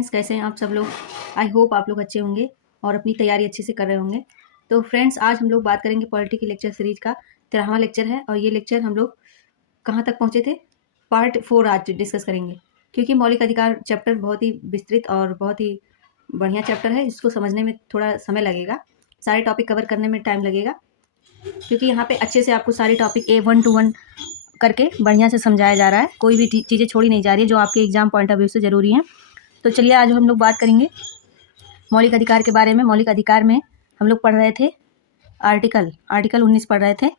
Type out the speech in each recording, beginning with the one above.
Friends, कैसे हैं आप सब लोग। आई होप आप लोग अच्छे होंगे और अपनी तैयारी अच्छे से कर रहे होंगे। तो फ्रेंड्स, आज हम लोग बात करेंगे पॉलिटी की लेक्चर सीरीज का 13वां लेक्चर है और ये लेक्चर हम लोग कहाँ तक पहुँचे थे, पार्ट 4 आज डिस्कस करेंगे। क्योंकि मौलिक अधिकार चैप्टर बहुत ही विस्तृत और बहुत ही बढ़िया चैप्टर है। इसको समझने में थोड़ा समय लगेगा, सारे टॉपिक कवर करने में टाइम लगेगा, क्योंकि यहाँ पे अच्छे से आपको सारे टॉपिक A1 to 1 करके बढ़िया से समझाया जा रहा है। कोई भी चीज़ें छोड़ी नहीं जा रही है जो आपके एग्जाम पॉइंट ऑफ व्यू से ज़रूरी हैं। तो चलिए आज हम लोग बात करेंगे मौलिक अधिकार के बारे में। मौलिक अधिकार में हम लोग पढ़ रहे थे आर्टिकल 19 पढ़ रहे थे।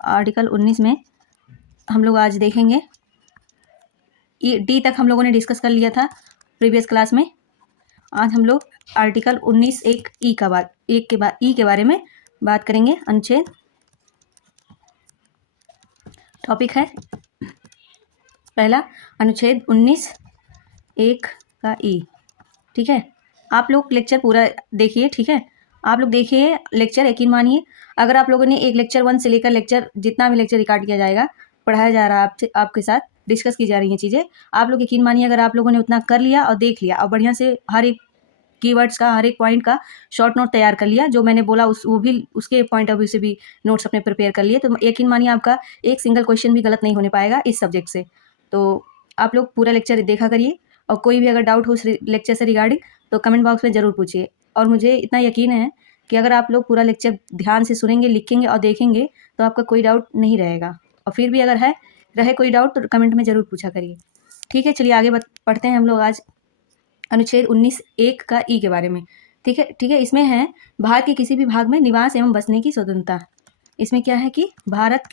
आर्टिकल 19 में हम लोग आज देखेंगे डी तक हम लोगों ने डिस्कस कर लिया था प्रीवियस क्लास में। आज हम लोग आर्टिकल 19 एक ई के बारे में बात करेंगे। अनुच्छेद टॉपिक है पहला, अनुच्छेद 19 एक का ई। ठीक है, आप लोग लेक्चर पूरा देखिए। ठीक है, आप लोग देखिए लेक्चर, यकीन मानिए अगर आप लोगों ने एक लेक्चर 1 से लेकर लेक्चर जितना भी लेक्चर रिकॉर्ड किया जाएगा, पढ़ाया जा रहा है आपके साथ, डिस्कस की जा रही हैं चीज़ें, आप लोग यकीन मानिए अगर आप लोगों ने उतना कर लिया और देख लिया और बढ़िया से हर एक कीवर्ड्स का, हर एक पॉइंट का शॉर्ट नोट तैयार कर लिया, जो मैंने बोला वो भी उसके पॉइंट ऑफ व्यू से भी नोट्स अपने प्रिपेयर कर लिए, तो यकीन मानिए आपका एक सिंगल क्वेश्चन भी गलत नहीं होने पाएगा इस सब्जेक्ट से। तो आप लोग पूरा लेक्चर देखा करिए और कोई भी अगर डाउट हो उस लेक्चर से रिगार्डिंग तो कमेंट बॉक्स में ज़रूर पूछिए। और मुझे इतना यकीन है कि अगर आप लोग पूरा लेक्चर ध्यान से सुनेंगे, लिखेंगे और देखेंगे तो आपका कोई डाउट नहीं रहेगा। और फिर भी अगर रहे कोई डाउट तो कमेंट में ज़रूर पूछा करिए। ठीक है, चलिए आगे पढ़ते हैं हम लोग आज अनुच्छेद 19 एक का ई के बारे में। ठीक है, इसमें है भारत के किसी भी भाग में निवास एवं बसने की स्वतंत्रता। इसमें क्या है कि भारत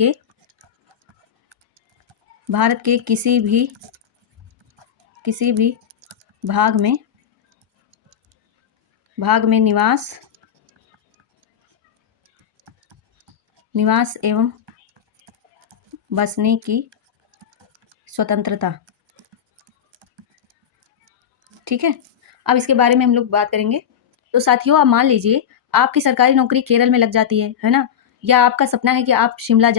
के किसी भी भाग में निवास एवं बसने की स्वतंत्रता। ठीक है, अब इसके बारे में हम लोग बात करेंगे। तो साथियों, आप मान लीजिए आपकी सरकारी नौकरी केरल में लग जाती है ना, या आपका सपना है कि आप शिमला,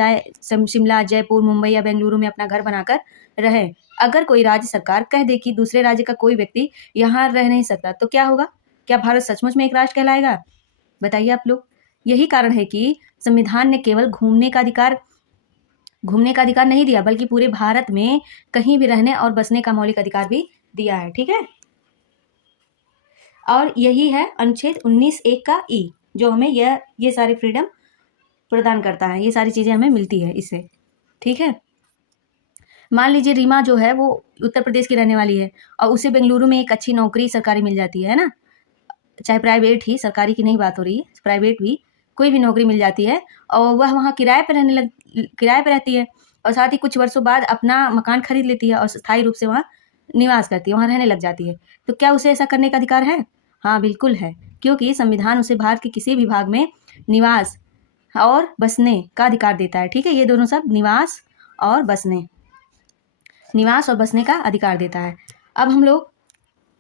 जयपुर, मुंबई या बेंगलुरु में अपना घर बनाकर रहें। अगर कोई राज्य सरकार कह दे कि दूसरे राज्य का कोई व्यक्ति यहाँ रह नहीं सकता, तो क्या होगा? क्या भारत सचमुच में एक राष्ट्र कहलाएगा? बताइए आप लोग। यही कारण है कि संविधान ने केवल घूमने का अधिकार नहीं दिया, बल्कि पूरे भारत में कहीं भी रहने और बसने का मौलिक अधिकार भी दिया है। ठीक है, और यही है अनुच्छेद 19 एक का ई, जो हमें ये सारी फ्रीडम प्रदान करता है, ये सारी चीज़ें हमें मिलती है इससे। ठीक है, मान लीजिए रीमा जो है वो उत्तर प्रदेश की रहने वाली है और उसे बेंगलुरु में एक अच्छी नौकरी सरकारी मिल जाती है ना, चाहे प्राइवेट ही, सरकारी की नहीं बात हो रही है, प्राइवेट भी कोई भी नौकरी मिल जाती है और वह वहाँ किराए पर रहती है और साथ ही कुछ वर्षों बाद अपना मकान खरीद लेती है और स्थायी रूप से वहाँ निवास करती है, वहाँ रहने लग जाती है। तो क्या उसे ऐसा करने का अधिकार है? हाँ, बिल्कुल है, क्योंकि संविधान उसे भारत के किसी भी भाग में निवास और बसने का अधिकार देता है। ठीक है, ये दोनों सब निवास और बसने का अधिकार देता है। अब हम लोग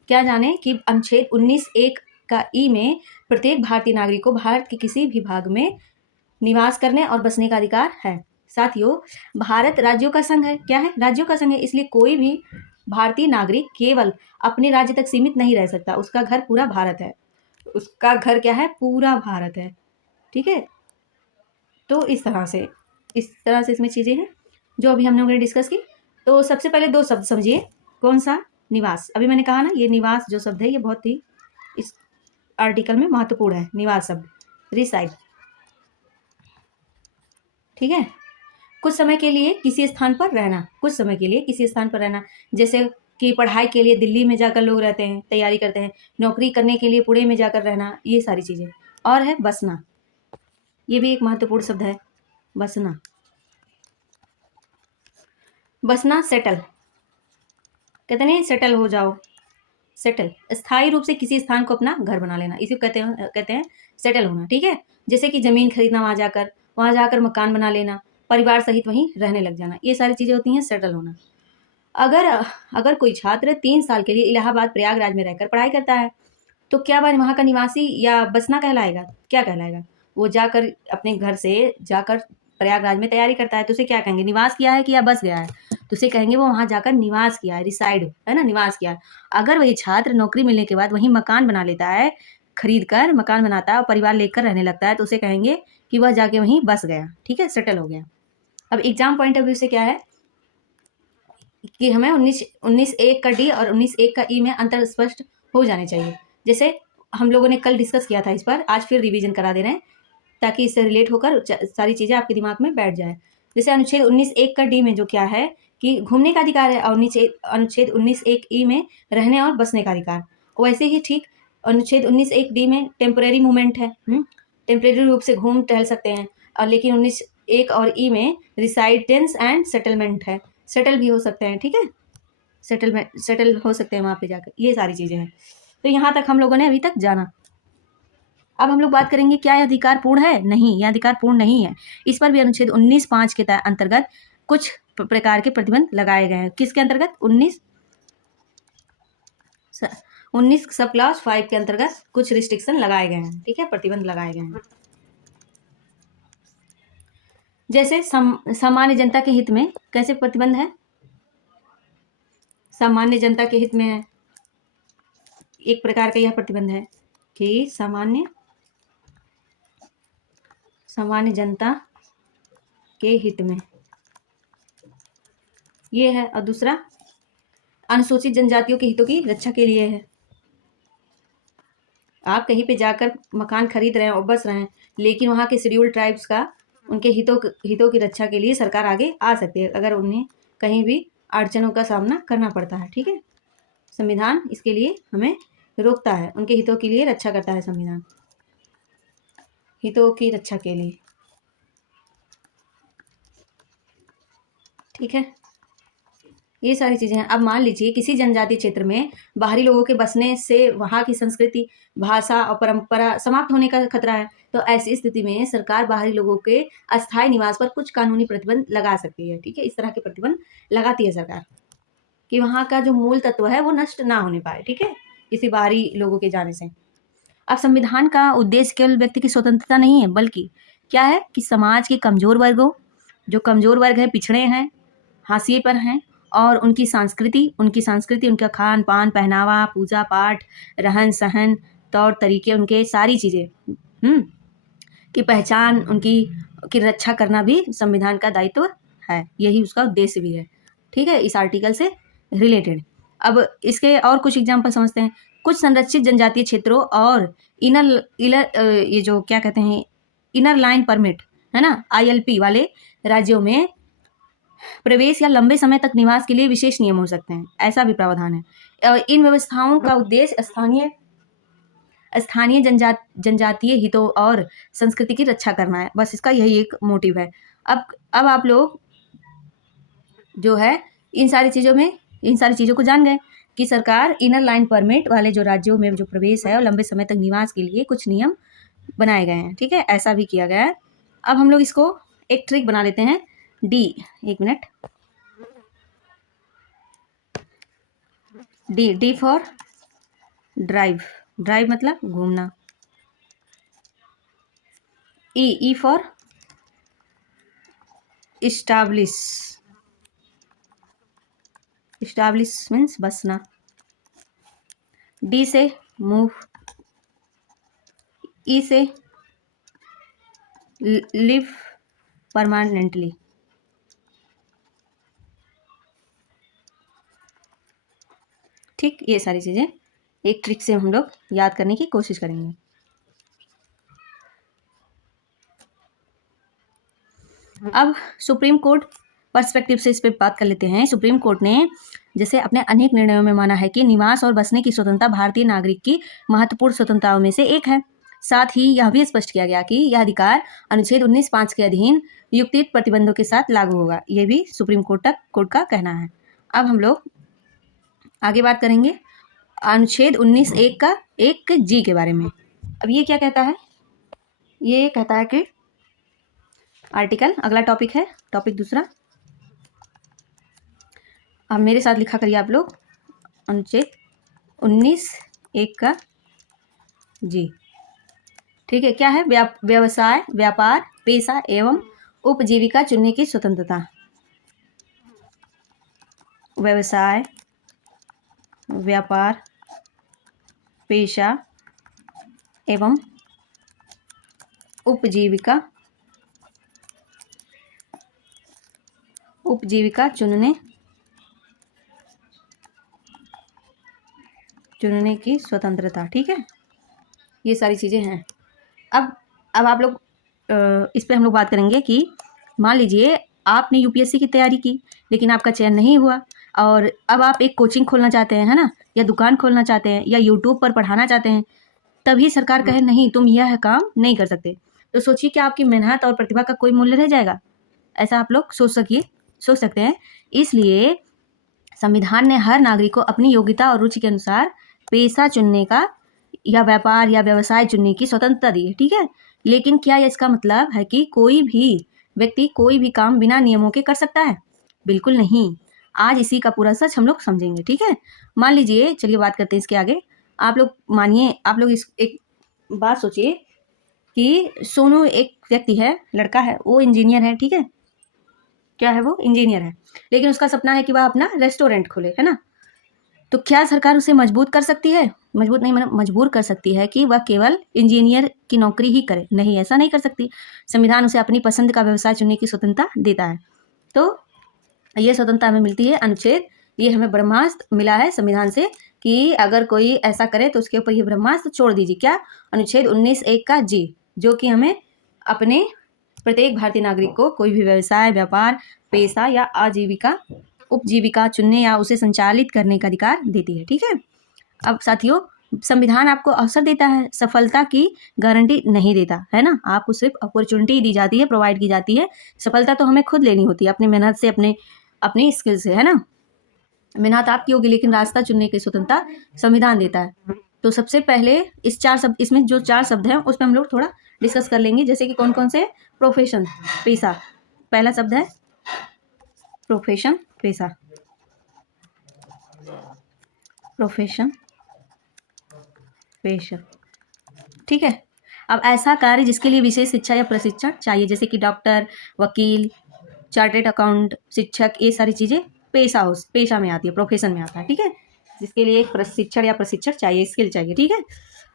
क्या जाने कि अनुच्छेद 19 एक का ई में प्रत्येक भारतीय नागरिक को भारत के किसी भी भाग में निवास करने और बसने का अधिकार है। साथियों, भारत राज्यों का संघ है। क्या है? राज्यों का संघ है, इसलिए कोई भी भारतीय नागरिक केवल अपने राज्य तक सीमित नहीं रह सकता। उसका घर पूरा भारत है। उसका घर क्या है? पूरा भारत है। ठीक है, तो इस तरह से इसमें चीज़ें हैं जो अभी हम लोगों ने डिस्कस की। तो सबसे पहले दो शब्द समझिए। कौन सा? निवास। अभी मैंने कहा ना, ये निवास जो शब्द है ये बहुत ही इस आर्टिकल में महत्वपूर्ण है। निवास शब्द, रिसाइड। ठीक है, कुछ समय के लिए किसी स्थान पर रहना, जैसे कि पढ़ाई के लिए दिल्ली में जाकर लोग रहते हैं, तैयारी करते हैं, नौकरी करने के लिए पुणे में जाकर रहना, ये सारी चीज़ें। और है बसना, ये भी एक महत्वपूर्ण शब्द है, बसना सेटल कहते हैं, सेटल हो जाओ, सेटल स्थायी रूप से किसी स्थान को अपना घर बना लेना, इसे कहते हैं सेटल होना। ठीक है, जैसे कि जमीन खरीदना, वहाँ जाकर मकान बना लेना, परिवार सहित वहीं रहने लग जाना, ये सारी चीज़ें होती हैं सेटल होना। अगर कोई छात्र 3 साल के लिए इलाहाबाद, प्रयागराज में रहकर पढ़ाई करता है, तो क्या वह वहाँ का निवासी या बसना कहलाएगा? क्या कहलाएगा? वो जाकर अपने घर से जाकर प्रयागराज में तैयारी करता है, तो उसे क्या कहेंगे? निवास किया है कि या बस गया है? तो उसे कहेंगे वो वहाँ जाकर निवास किया है, रिसाइड है ना, निवास किया है। अगर वही छात्र नौकरी मिलने के बाद वहीं मकान बना लेता है, खरीद कर मकान बनाता है और परिवार लेकर रहने लगता है, तो उसे कहेंगे कि वह जाके वहीं बस गया, ठीक है, सेटल हो गया। अब एग्जाम पॉइंट ऑफ व्यू से क्या है कि हमें 19(1) का डी और 19(1) का ई में अंतर स्पष्ट हो जाने चाहिए। जैसे हम लोगों ने कल डिस्कस किया था इस पर, आज फिर रिवीजन करा दे रहे हैं ताकि इससे रिलेट होकर सारी चीज़ें आपके दिमाग में बैठ जाए। जैसे अनुच्छेद 19(1) का डी में जो क्या है कि घूमने का अधिकार है, और अनुच्छेद 19(1) ई में रहने और बसने का अधिकार। वैसे ही ठीक अनुच्छेद 19(1) डी में टेम्परेरी मूवमेंट है, टेम्परेरी रूप से घूम टहल सकते हैं, और लेकिन 19(1) और ई में रिसाइडेंस एंड सेटलमेंट है, सेटल भी हो सकते हैं, ठीक है, सेटल हो सकते हैं वहाँ पे जाकर, ये सारी चीज़ें हैं। तो यहाँ तक हम लोगों ने अभी तक जाना। अब हम लोग बात करेंगे क्या यह अधिकार पूर्ण है? नहीं, यह अधिकार पूर्ण नहीं है। इस पर भी अनुच्छेद 19(5) के अंतर्गत कुछ प्रकार के प्रतिबंध लगाए गए हैं। किसके अंतर्गत? 19 सब क्लॉज 5 के अंतर्गत कुछ रिस्ट्रिक्शन लगाए गए हैं, ठीक है, प्रतिबंध लगाए गए हैं। जैसे सामान्य जनता के हित में कैसे प्रतिबंध है? सामान्य जनता के हित में है, एक प्रकार का यह प्रतिबंध है कि सामान्य जनता के हित में, ये है। और दूसरा अनुसूचित जनजातियों के हितों की रक्षा के लिए है। आप कहीं पे जाकर मकान खरीद रहे हैं और बस रहे हैं, लेकिन वहाँ के शेड्यूल्ड ट्राइब्स का उनके हितों की रक्षा के लिए सरकार आगे आ सकती है अगर उन्हें कहीं भी अड़चनों का सामना करना पड़ता है, ठीक है। संविधान इसके लिए हमें रोकता है, उनके हितों के लिए रक्षा करता है संविधान, हितों की रक्षा के लिए, ठीक है। ये सारी चीज़ें हैं। अब मान लीजिए किसी जनजातीय क्षेत्र में बाहरी लोगों के बसने से वहाँ की संस्कृति, भाषा और परंपरा समाप्त होने का खतरा है, तो ऐसी स्थिति में सरकार बाहरी लोगों के अस्थायी निवास पर कुछ कानूनी प्रतिबंध लगा सकती है, ठीक है। इस तरह के प्रतिबंध लगाती है सरकार कि वहाँ का जो मूल तत्व है वो नष्ट ना होने पाए, ठीक है, किसी बाहरी लोगों के जाने से। अब संविधान का उद्देश्य केवल व्यक्ति की स्वतंत्रता नहीं है, बल्कि क्या है कि समाज के कमजोर वर्गों, जो कमजोर वर्ग है, पिछड़े हैं, हाशिए पर हैं, और उनकी संस्कृति, उनका खान पान, पहनावा, पूजा पाठ, रहन सहन, तौर तरीके, उनके सारी चीज़ें की पहचान, उनकी की रक्षा करना भी संविधान का दायित्व है, यही उसका उद्देश्य भी है, ठीक है, इस आर्टिकल से रिलेटेड। अब इसके और कुछ एग्जाम्पल समझते हैं। कुछ संरक्षित जनजातीय क्षेत्रों और ये जो क्या कहते हैं, इनर लाइन परमिट है ना, ILP वाले राज्यों में प्रवेश या लंबे समय तक निवास के लिए विशेष नियम हो सकते हैं, ऐसा भी प्रावधान है। इन व्यवस्थाओं का उद्देश्य स्थानीय जनजातीय हितों और संस्कृति की रक्षा करना है, बस इसका यही एक मोटिव है। अब आप लोग जो है इन सारी चीज़ों को जान गए कि सरकार इनर लाइन परमिट वाले जो राज्यों में जो प्रवेश है और लंबे समय तक निवास के लिए कुछ नियम बनाए गए हैं, ठीक है, ऐसा भी किया गया है। अब हम लोग इसको एक ट्रिक बना लेते हैं। एक मिनट, डी फॉर ड्राइव मतलब घूमना। E for establish means Basna. D से मूव, ई से लिव परमानेंटली, ठीक, ये सारी चीज़ें एक ट्रिक से हम लोग याद करने की कोशिश करेंगे। अब सुप्रीम कोर्ट पर्सपेक्टिव से इस पर बात कर लेते हैं। सुप्रीम कोर्ट ने जैसे अपने अनेक निर्णयों में माना है कि निवास और बसने की स्वतंत्रता भारतीय नागरिक की महत्वपूर्ण स्वतंत्रताओं में से एक है। साथ ही यह भी स्पष्ट किया गया कि यह अधिकार अनुच्छेद 19(5) के अधीन युक्तियुक्त प्रतिबंधों के साथ लागू होगा, ये भी सुप्रीम कोर्ट का कहना है। अब हम लोग आगे बात करेंगे अनुच्छेद 19(1) का 1G के बारे में। अब ये क्या कहता है? ये कहता है कि आर्टिकल, अगला टॉपिक है, टॉपिक दूसरा, अब मेरे साथ लिखा करिए आप लोग, अनुच्छेद 19(1) का जी, ठीक है। क्या है? व्यवसाय, व्यापार, पेशा एवं उपजीविका चुनने की स्वतंत्रता। व्यवसाय, व्यापार, पेशा एवं उपजीविका चुनने की स्वतंत्रता। ठीक है, ये सारी चीज़ें हैं। अब आप लोग इस पे हम लोग बात करेंगे कि मान लीजिए आपने यूपीएससी की तैयारी की लेकिन आपका चयन नहीं हुआ और अब आप एक कोचिंग खोलना चाहते हैं, है ना, या दुकान खोलना चाहते हैं या यूट्यूब पर पढ़ाना चाहते हैं, तभी सरकार कहे नहीं तुम यह काम नहीं कर सकते, तो सोचिए कि आपकी मेहनत और प्रतिभा का कोई मूल्य रह जाएगा? ऐसा आप लोग सोच सकते हैं। इसलिए संविधान ने हर नागरिक को अपनी योग्यता और रुचि के अनुसार पेशा चुनने का या व्यापार या व्यवसाय चुनने की स्वतंत्रता दी है। ठीक है, लेकिन क्या इसका मतलब है कि कोई भी व्यक्ति कोई भी काम बिना नियमों के कर सकता है? बिल्कुल नहीं। आज इसी का पूरा सच हम लोग समझेंगे। ठीक है, मान लीजिए, चलिए बात करते हैं इसके आगे। आप लोग मानिए, आप लोग इस एक बात सोचिए कि सोनू एक व्यक्ति है, लड़का है, वो इंजीनियर है। ठीक है, क्या है, वो इंजीनियर है, लेकिन उसका सपना है कि वह अपना रेस्टोरेंट खोले, है ना। तो क्या सरकार उसे मजबूर कर सकती है? मजबूत नहीं, मतलब मजबूर कर सकती है कि वह केवल इंजीनियर की नौकरी ही करे? नहीं, ऐसा नहीं कर सकती। संविधान उसे अपनी पसंद का व्यवसाय चुनने की स्वतंत्रता देता है। तो ये स्वतंत्रता हमें मिलती है अनुच्छेद, ये हमें ब्रह्मास्त्र मिला है संविधान से कि अगर कोई ऐसा करे तो उसके ऊपर ये ब्रह्मास्त्र छोड़ दीजिए। क्या? अनुच्छेद 19(1) का जी, जो कि हमें अपने प्रत्येक भारतीय नागरिक को कोई भी व्यवसाय, व्यापार, पेशा या आजीविका उपजीविका चुनने या उसे संचालित करने का अधिकार देती है। ठीक है, अब साथियों, संविधान आपको अवसर देता है, सफलता की गारंटी नहीं देता, है ना। आपको सिर्फ अपॉर्चुनिटी दी जाती है, प्रोवाइड की जाती है। सफलता तो हमें खुद लेनी होती है, अपनी मेहनत से, अपनी स्किल से, है ना। मेहनत आपकी होगी लेकिन रास्ता चुनने की स्वतंत्रता संविधान देता है। तो सबसे पहले इसमें जो 4 शब्द हैं उस पर हम लोग थोड़ा डिस्कस कर लेंगे, जैसे कि कौन कौन से? प्रोफेशन, पेशा। पहला शब्द है प्रोफेशन, पेशा। प्रोफेशन, पेशा। ठीक है, अब ऐसा कार्य जिसके लिए विशेष शिक्षा या प्रशिक्षण चाहिए, जैसे कि डॉक्टर, वकील, चार्टेड अकाउंट, शिक्षक, ये सारी चीज़ें पेशा में आती है, प्रोफेशन में आता है। ठीक है, जिसके लिए एक प्रशिक्षण या प्रशिक्षण चाहिए, स्किल चाहिए। ठीक है,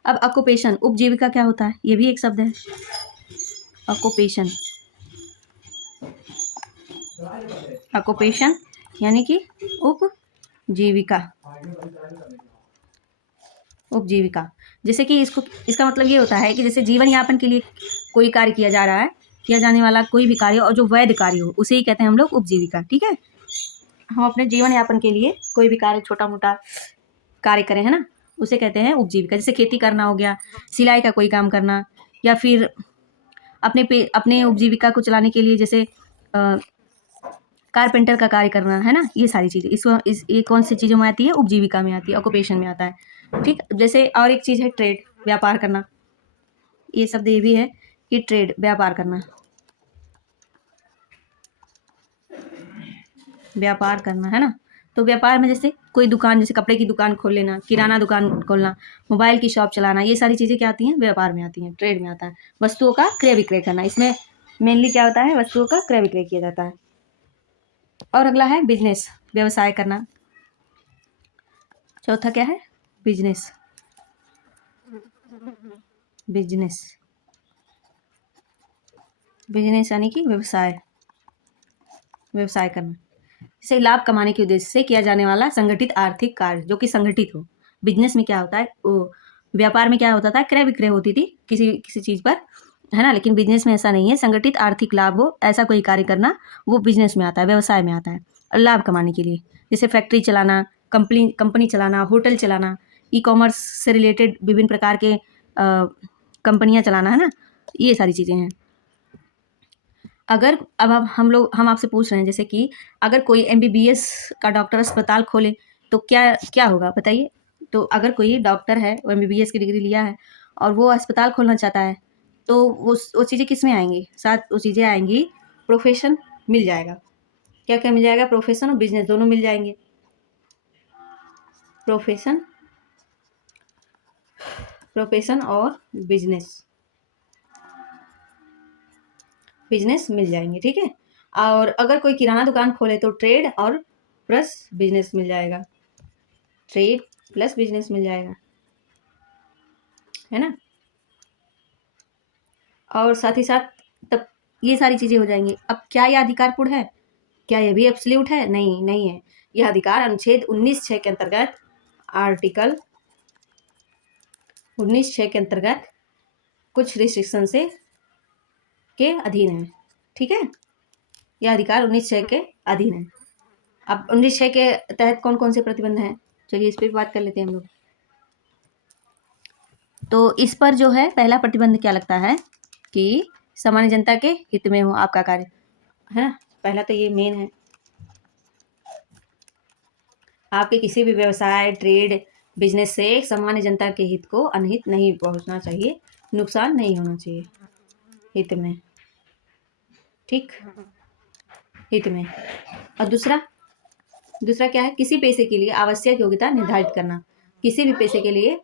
अब ऑक्यूपेशन, उपजीविका क्या होता है? ये भी एक शब्द है, ऑक्यूपेशन। ऑक्यूपेशन यानी कि उपजीविका। उपजीविका, जैसे कि इसका मतलब ये होता है कि जैसे जीवन यापन के लिए कोई कार्य किया जा रहा है, किया जाने वाला कोई भी कार्य और जो वैध कार्य हो उसे ही कहते हैं हम लोग उपजीविका। ठीक है, हम अपने जीवन यापन के लिए कोई भी कार्य, छोटा मोटा कार्य करें, है ना, उसे कहते हैं उपजीविका। जैसे खेती करना हो गया, सिलाई का कोई काम करना, या फिर अपने उपजीविका को चलाने के लिए जैसे कारपेंटर का कार्य करना, है ना। ये सारी चीज़ें ये कौन सी चीज़ों में आती है? उपजीविका में आती है, ऑक्यूपेशन में आता है। ठीक, जैसे और एक चीज़ है ट्रेड, व्यापार करना। ये शब्द ये भी है कि ट्रेड, व्यापार करना, व्यापार करना, है ना। तो व्यापार में जैसे कोई दुकान, जैसे कपड़े की दुकान खोल लेना, किराना दुकान खोलना, मोबाइल की शॉप चलाना, ये सारी चीज़ें क्या आती हैं? व्यापार में आती हैं, ट्रेड में आता है। वस्तुओं का क्रय विक्रय करना, इसमें मेनली क्या होता है? वस्तुओं का क्रय विक्रय किया जाता है। और अगला है बिजनेस, व्यवसाय करना। चौथा क्या है? बिजनेस, बिजनेस, बिजनेस यानी कि व्यवसाय, व्यवसाय करना, इसे लाभ कमाने के उद्देश्य से किया जाने वाला संगठित आर्थिक कार्य, जो कि संगठित हो। बिजनेस में क्या होता है? व्यापार में क्या होता था? क्रय विक्रय होती थी किसी किसी चीज़ पर, है ना। लेकिन बिजनेस में ऐसा नहीं है, संगठित आर्थिक लाभ हो ऐसा कोई कार्य करना, वो बिजनेस में आता है, व्यवसाय में आता है। और लाभ कमाने के लिए, जैसे फैक्ट्री चलाना, कंपनी चलाना, होटल चलाना, ई कॉमर्स से रिलेटेड विभिन्न प्रकार के कंपनियां चलाना, है ना। ये सारी चीज़ें हैं। अगर अब हम आपसे पूछ रहे हैं, जैसे कि अगर कोई एमबीबीएस का डॉक्टर अस्पताल खोले तो क्या क्या होगा बताइए। तो अगर कोई डॉक्टर है, वो एमबीबीएस की डिग्री लिया है और वो अस्पताल खोलना चाहता है, तो वो चीज़ें किस में आएंगी? साथ वो चीज़ें आएंगी, प्रोफेशन मिल जाएगा। क्या क्या मिल जाएगा? प्रोफेशन और बिजनेस दोनों मिल जाएंगे। प्रोफेशन और बिजनेस मिल जाएंगे। ठीक है, और अगर कोई किराना दुकान खोले तो ट्रेड और प्लस बिजनेस मिल जाएगा, ट्रेड प्लस बिजनेस मिल जाएगा, है ना। और साथ ही साथ तब ये सारी चीज़ें हो जाएंगी। अब क्या यह अधिकारपूर्ण है? क्या यह भी एब्सोल्यूट है? नहीं, नहीं है। यह अधिकार अनुच्छेद 19(6) के अंतर्गत, आर्टिकल 19(6) के अंतर्गत कुछ रिस्ट्रिक्शन से के अधीन है, ठीक है। यह अधिकार 19(6) के अधीन है। अब 19(6) के तहत कौन कौन से प्रतिबंध हैं, चलिए इस पर बात कर लेते हैं हम लोग। तो इस पर जो है पहला प्रतिबंध क्या लगता है कि सामान्य जनता के हित में हो आपका कार्य, है ना। पहला तो ये मेन है, आपके किसी भी व्यवसाय, ट्रेड, बिजनेस से सामान्य जनता के हित को अनहित नहीं पहुंचना चाहिए, नुकसान नहीं होना चाहिए, हित में, ठीक, हित में। और दूसरा क्या है? किसी पेशे के लिए आवश्यक योग्यता निर्धारित करना। किसी भी पेशे के लिए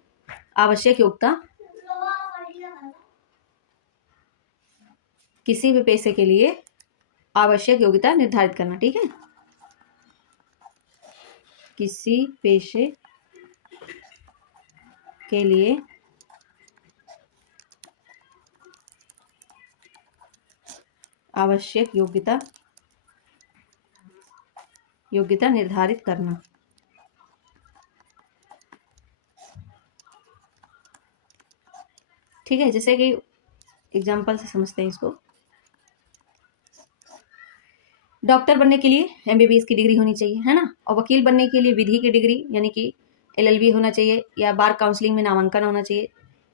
आवश्यक योग्यता, किसी भी पेशे के लिए आवश्यक योग्यता निर्धारित करना, ठीक है। किसी पेशे के लिए आवश्यक योग्यता निर्धारित करना, ठीक है। जैसे कि एग्जाम्पल से समझते हैं इसको। डॉक्टर बनने के लिए एमबीबीएस की डिग्री होनी चाहिए, है ना। और वकील बनने के लिए विधि की डिग्री यानी कि एलएलबी होना चाहिए, या बार काउंसलिंग में नामांकन होना चाहिए,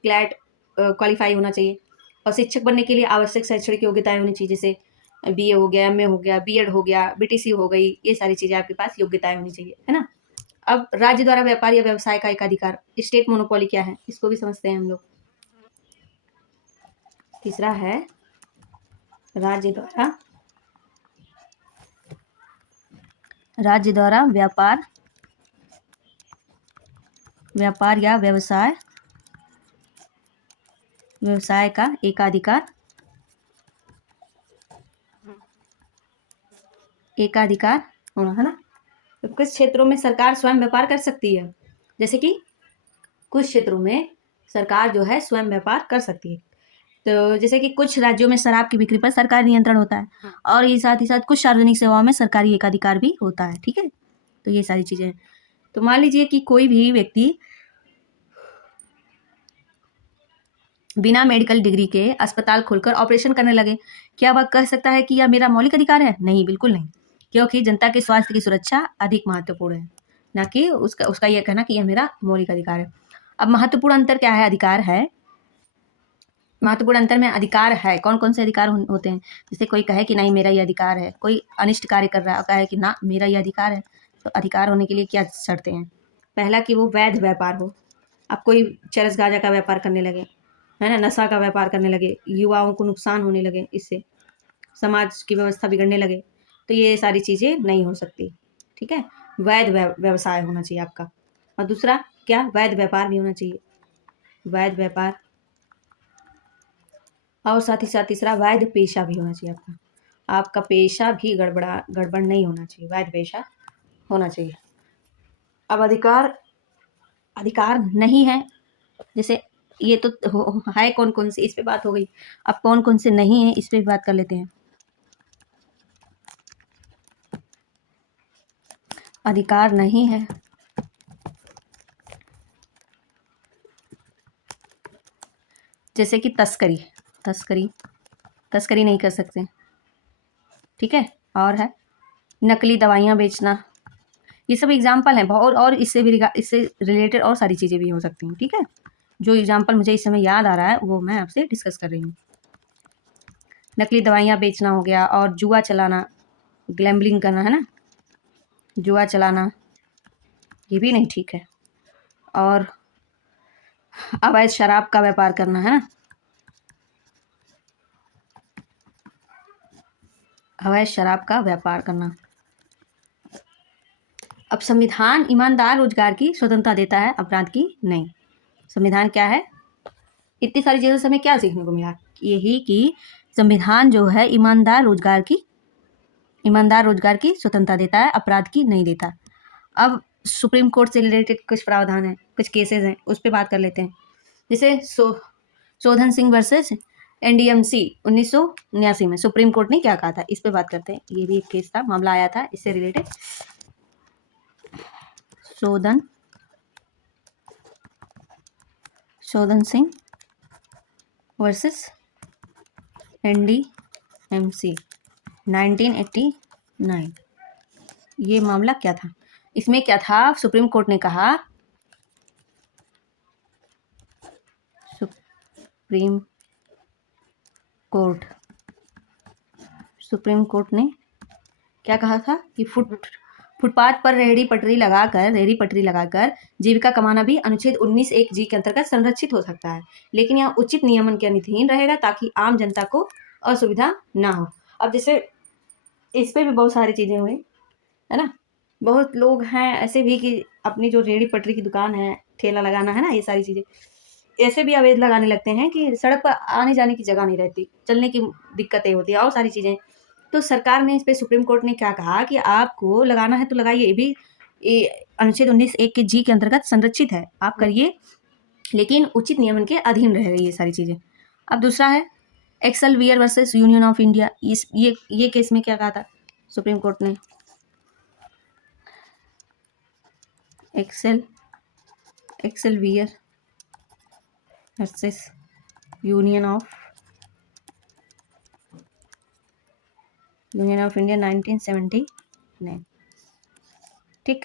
क्लैट क्वालिफाई होना चाहिए। और शिक्षक बनने के लिए आवश्यक शैक्षणिक योग्यताएं होनी चाहिए, जैसे बीए हो गया, एमए हो गया, बीएड हो गया, बीटीसी हो गई, ये सारी चीज़ें आपके पास योग्यताएं होनी चाहिए, है ना। अब राज्य द्वारा व्यापार या व्यवसाय का एकाधिकार, स्टेट मोनोपोली क्या है, इसको भी समझते हैं हम लोग। तीसरा है राज्य द्वारा व्यापार या व्यवसाय का एकाधिकार होना, है ना। तो कुछ क्षेत्रों में सरकार स्वयं व्यापार कर सकती है, जैसे कि कुछ क्षेत्रों में सरकार जो है स्वयं व्यापार कर सकती है। तो जैसे कि कुछ राज्यों में शराब की बिक्री पर सरकारी नियंत्रण होता है, और ये साथ ही साथ कुछ सार्वजनिक सेवाओं में सरकारी एकाधिकार भी होता है, ठीक है। तो ये सारी चीज़ें हैं। तो मान लीजिए कि कोई भी व्यक्ति बिना मेडिकल डिग्री के अस्पताल खोलकर ऑपरेशन करने लगे, क्या वह कह सकता है कि यह मेरा मौलिक अधिकार है? नहीं, बिल्कुल नहीं, क्योंकि जनता के स्वास्थ्य की सुरक्षा अधिक महत्वपूर्ण है, ना कि उसका यह कहना कि यह मेरा मौलिक अधिकार है। अब महत्वपूर्ण अंतर क्या है? अधिकार है, महत्वपूर्ण अंतर में अधिकार है। कौन कौन से अधिकार होते हैं? जैसे कोई कहे कि नहीं मेरा ये अधिकार है, कोई अनिष्ट कार्य कर रहा है और कहे कि ना मेरा ये अधिकार है, तो अधिकार होने के लिए क्या शर्तें हैं? पहला कि वो वैध व्यापार हो। अब कोई चरस गांजा का व्यापार करने लगे, है ना, नशा का व्यापार करने लगे, युवाओं को नुकसान होने लगे, इससे समाज की व्यवस्था बिगड़ने लगे, तो ये सारी चीज़ें नहीं हो सकती, ठीक है। वैध व्यवसाय होना चाहिए आपका। और दूसरा क्या? वैध व्यापार भी होना चाहिए, वैध व्यापार। और साथ ही साथ तीसरा वैध पेशा भी होना चाहिए आपका। आपका पेशा भी गड़बड़ नहीं होना चाहिए, वैध पेशा होना चाहिए। अब अधिकार नहीं है, जैसे ये तो है कौन कौन से, इस पे बात हो गई। अब कौन कौन से नहीं है, इस पे भी बात कर लेते हैं। अधिकार नहीं है, जैसे कि तस्करी नहीं कर सकते, ठीक है। और है नकली दवाइयाँ बेचना, ये सब एग्जाम्पल हैं। और इससे रिलेटेड और सारी चीज़ें भी हो सकती हैं, ठीक है। जो एग्जाम्पल मुझे इस समय याद आ रहा है वो मैं आपसे डिस्कस कर रही हूँ। नकली दवाइयाँ बेचना हो गया, और जुआ चलाना, ग्लैम्बलिंग करना, है ना, जुआ चलाना, ये भी नहीं ठीक है। और अवैध शराब का व्यापार करना, है ना, अवैध शराब का व्यापार करना। अब संविधान ईमानदार रोजगार की स्वतंत्रता देता है, अपराध की नहीं। संविधान क्या है? इतनी सारी चीज़ों से हमें क्या सीखने को मिला? यही कि संविधान जो है ईमानदार रोजगार की ईमानदार रोजगार की स्वतंत्रता देता है, अपराध की नहीं देता। अब सुप्रीम कोर्ट से रिलेटेड कुछ प्रावधान है, कुछ केसेस हैं, उस पर बात कर लेते हैं। जैसे शोधन सिंह वर्सेस एनडीएमसी 1989 में सुप्रीम कोर्ट ने क्या कहा था, इस पे बात करते हैं। ये भी एक केस था, मामला आया था इससे रिलेटेड। शोधन सिंह वर्सेस एनडीएमसी 1989। ये मामला क्या था? इसमें क्या था, सुप्रीम कोर्ट ने कहा, सुप्रीम कोर्ट ने क्या कहा था कि फुटपाथ पर रेहड़ी पटरी लगाकर जीविका कमाना भी अनुच्छेद 19(1)(g) के अंतर्गत संरक्षित हो सकता है, लेकिन यह उचित नियमन के अधीन रहेगा ताकि आम जनता को असुविधा ना हो। अब जैसे इस पे भी बहुत सारी चीजें हुई है ना, बहुत लोग हैं ऐसे भी कि अपनी जो रेहड़ी पटरी की दुकान है, ठेला लगाना है ना, ये सारी चीजें ऐसे भी अवैध लगाने लगते हैं कि सड़क पर आने जाने की जगह नहीं रहती, चलने की दिक्कतें होती है और सारी चीजें। तो सरकार ने इस पे, सुप्रीम कोर्ट ने क्या कहा कि आपको लगाना है तो लगाइए, ये भी अनुच्छेद 19(1)(g) के अंतर्गत संरक्षित है, आप करिए, लेकिन उचित नियमन के अधीन रह रही है सारी चीजें। अब दूसरा है Excel Wear versus Union of India. ये केस में क्या कहा था सुप्रीम कोर्ट ने? Excel Wear versus Union of India 1979। ठीक,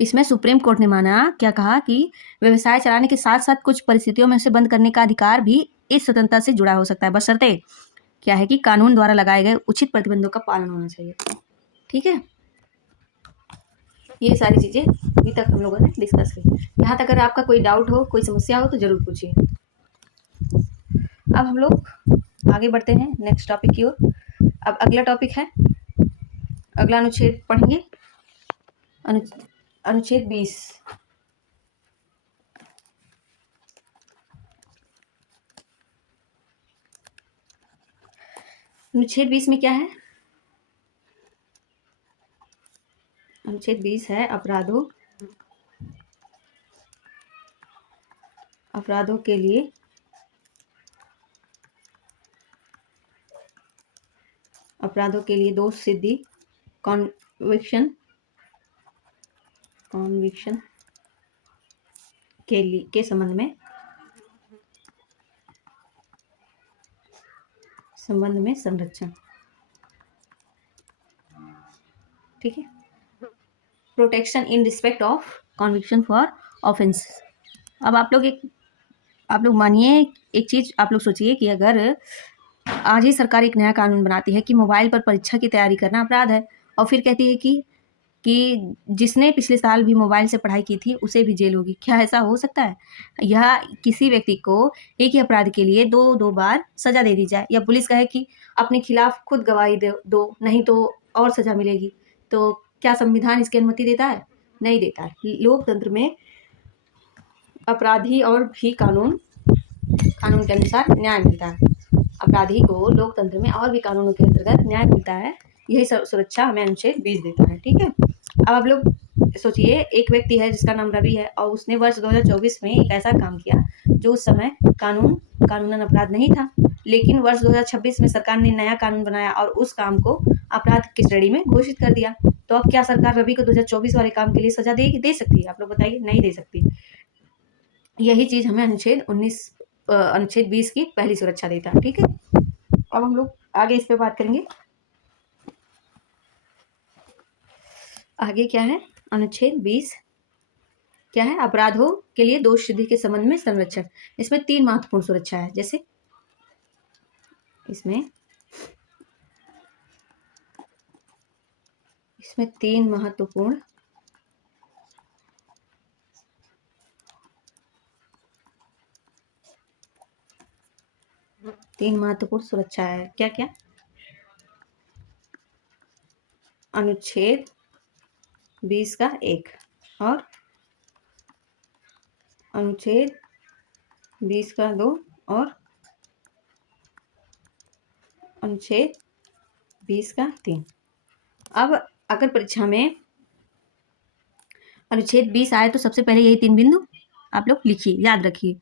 इसमें सुप्रीम कोर्ट ने माना, क्या कहा कि व्यवसाय चलाने के साथ साथ कुछ परिस्थितियों में उसे बंद करने का अधिकार भी इस स्वतंत्रता से जुड़ा हो सकता है, बशर्ते क्या है कि कानून द्वारा लगाए गए उचित प्रतिबंधों का पालन होना चाहिए। ठीक है, ये सारी चीजें अभी तक हम लोगों ने डिस्कस की। यहाँ तक अगर आपका कोई डाउट हो, कोई समस्या हो तो जरूर पूछिए। अब हम लोग आगे बढ़ते हैं नेक्स्ट टॉपिक की ओर। अब अगला टॉपिक है, अगला अनुच्छेद पढ़ेंगे, अनुच्छेद 20। अनुच्छेद 20 में क्या है? अनुच्छेद 20 है अपराधों के लिए दोष सिद्धि, कॉन्विक्शन के संबंध में संरक्षण। ठीक है, protection in respect of conviction for offence. अब आप लोग मानिए एक चीज, आप लोग सोचिए कि अगर आज ही सरकार एक नया कानून बनाती है कि मोबाइल पर परीक्षा की तैयारी करना अपराध है, और फिर कहती है कि जिसने पिछले साल भी मोबाइल से पढ़ाई की थी उसे भी जेल होगी। क्या ऐसा हो सकता है? या किसी व्यक्ति को एक ही अपराध के लिए दो बार सजा दे दी जाए, या पुलिस कहे कि अपने खिलाफ खुद गवाही दो, नहीं तो और सजा मिलेगी, तो क्या संविधान इसकी अनुमति देता है? नहीं देता है। लोकतंत्र में अपराधी और भी कानून के अनुसार न्याय मिलता है। अपराधी को लोकतंत्र में और भी कानूनों के अंतर्गत न्याय मिलता है, यही सुरक्षा हमें अनुच्छेद 20 देता है। ठीक है, अब आप लोग सोचिए, एक व्यक्ति है जिसका नाम रवि है, और उसने वर्ष 2024 में एक ऐसा काम किया जो उस समय कानूनन अपराध नहीं था, लेकिन वर्ष 2026 में सरकार ने नया कानून बनाया और उस काम को अपराध की श्रेणी में घोषित कर दिया। तो अब क्या सरकार रवि को 2024 वाले काम के लिए सजा दे सकती है? आप लोग बताइए, नहीं दे सकती। यही चीज हमें अनुच्छेद 20 की पहली सुरक्षा देता है। ठीक है, अब हम लोग आगे इस पे बात करेंगे। आगे क्या है? अनुच्छेद 20 क्या है? अपराधों के लिए दोष सिद्धि के संबंध में संरक्षण। इसमें 3 महत्वपूर्ण सुरक्षा है। जैसे इसमें 3 महत्वपूर्ण सुरक्षा है। क्या क्या? अनुच्छेद 20 का 1 और अनुच्छेद 20 का 2 और अनुच्छेद 20 का 3। अब अगर परीक्षा में अनुच्छेद 20 आए तो सबसे पहले यही 3 बिंदु आप लोग लिखिए, याद रखिए।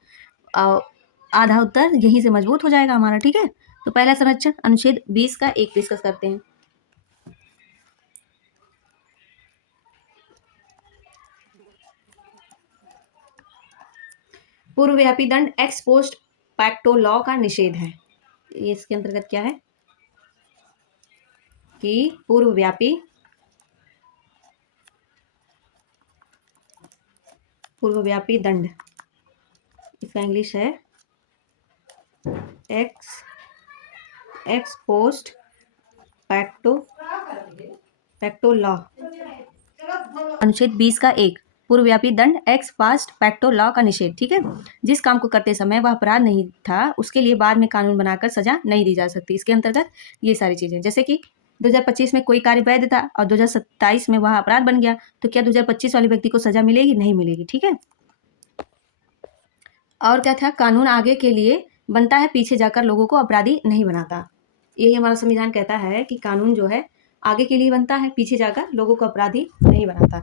आधा उत्तर यहीं से मजबूत हो जाएगा हमारा, ठीक है। तो पहला संरक्षण अनुच्छेद 20 का 1 डिस्कस करते हैं। पूर्वव्यापी दंड एक्स पोस्ट फैक्टो लॉ का निषेध है। ये इसके अंतर्गत क्या है कि पूर्वव्यापी दंड, इसका इंग्लिश है एक्स पोस्ट फैक्टो लॉ। अनुच्छेद 20 का 1 पूर्वव्यापी दंड एक्स पास्ट फैक्टो लॉ का निषेध, ठीक है। जिस काम को करते समय वह अपराध नहीं था उसके लिए बाद में कानून बनाकर सजा नहीं दी जा सकती। इसके अंतर्गत ये सारी चीजें, जैसे कि 2025 में कोई कार्य वैध था और 2027 में वह अपराध बन गया, तो क्या 2025 वाले व्यक्ति को सजा मिलेगी? नहीं मिलेगी, ठीक है। और क्या था, कानून आगे के लिए बनता है, पीछे जाकर लोगों को अपराधी नहीं बनाता। यही हमारा संविधान कहता है कि कानून जो है आगे के लिए बनता है, पीछे जाकर लोगों को अपराधी नहीं बनाता।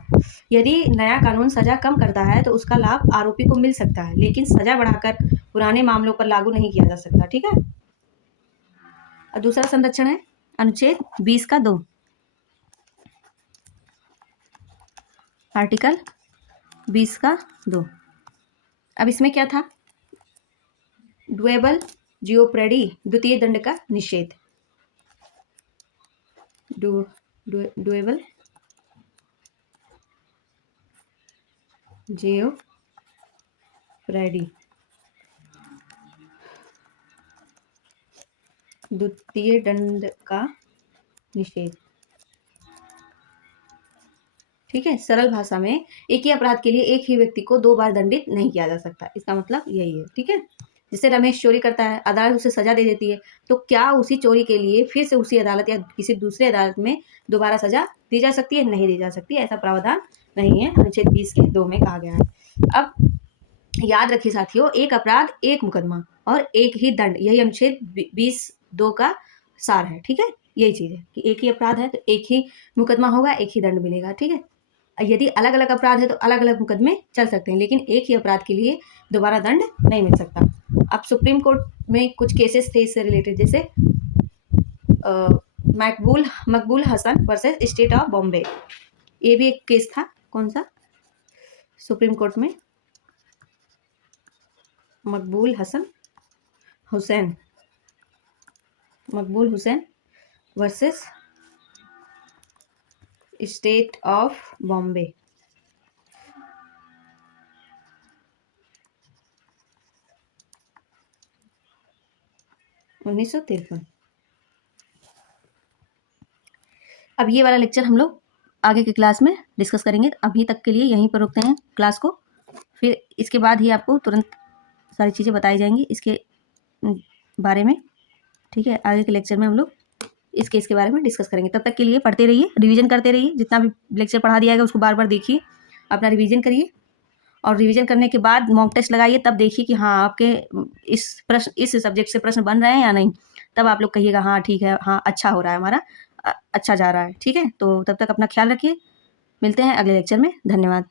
यदि नया कानून सजा कम करता है तो उसका लाभ आरोपी को मिल सकता है, लेकिन सजा बढ़ाकर पुराने मामलों पर लागू नहीं किया जा सकता, ठीक है। और दूसरा संरक्षण है अनुच्छेद 20 का 2, आर्टिकल 20 का 2। अब इसमें क्या था, ड्यूएबल जियोप्रेडी द्वितीय दंड का निषेध। ड्यूएबल जियोप्रेडी द्वितीय दंड का निषेध, ठीक है। सरल भाषा में एक ही अपराध के लिए एक ही व्यक्ति को 2 बार दंडित नहीं किया जा सकता, इसका मतलब यही है, ठीक है। जैसे रमेश चोरी करता है, अदालत उसे सजा दे देती है, तो क्या उसी चोरी के लिए फिर से उसी अदालत या किसी दूसरे अदालत में दोबारा सजा दी जा सकती है? नहीं दी जा सकती, ऐसा प्रावधान नहीं है, अनुच्छेद 20 के 2 में कहा गया है। अब याद रखिए साथियों, एक अपराध एक मुकदमा और एक ही दंड, यही अनुच्छेद 20(2) का सार है, ठीक है। यही चीज है कि एक ही अपराध है तो एक ही मुकदमा होगा, एक ही दंड मिलेगा, ठीक है। यदि अलग अलग अपराध है तो अलग अलग मुकदमे चल सकते हैं, लेकिन एक ही अपराध के लिए दोबारा दंड नहीं मिल सकता। अब सुप्रीम कोर्ट में कुछ केसेस थे इससे रिलेटेड, जैसे Maqbool Hasan versus State of Bombay, ये भी एक केस था। कौन सा? सुप्रीम कोर्ट में मकबूल Hussain versus State of Bombay, 1953। अब ये वाला लेक्चर हम लोग आगे की क्लास में डिस्कस करेंगे। अभी तक के लिए यहीं पर रोकते हैं क्लास को, फिर इसके बाद ही आपको तुरंत सारी चीज़ें बताई जाएंगी इसके बारे में, ठीक है। आगे के लेक्चर में हम लोग इस केस के बारे में डिस्कस करेंगे। तब तक के लिए पढ़ते रहिए, रिवीजन करते रहिए, जितना भी लेक्चर पढ़ा दिया गया उसको बार बार देखिए, अपना रिवीजन करिए, और रिवीजन करने के बाद मॉक टेस्ट लगाइए, तब देखिए कि हाँ आपके इस सब्जेक्ट से प्रश्न बन रहे हैं या नहीं। तब आप लोग कहिएगा हाँ ठीक है, हाँ अच्छा हो रहा है हमारा, अच्छा जा रहा है, ठीक है। तो तब तक अपना ख्याल रखिए, मिलते हैं अगले लेक्चर में। धन्यवाद।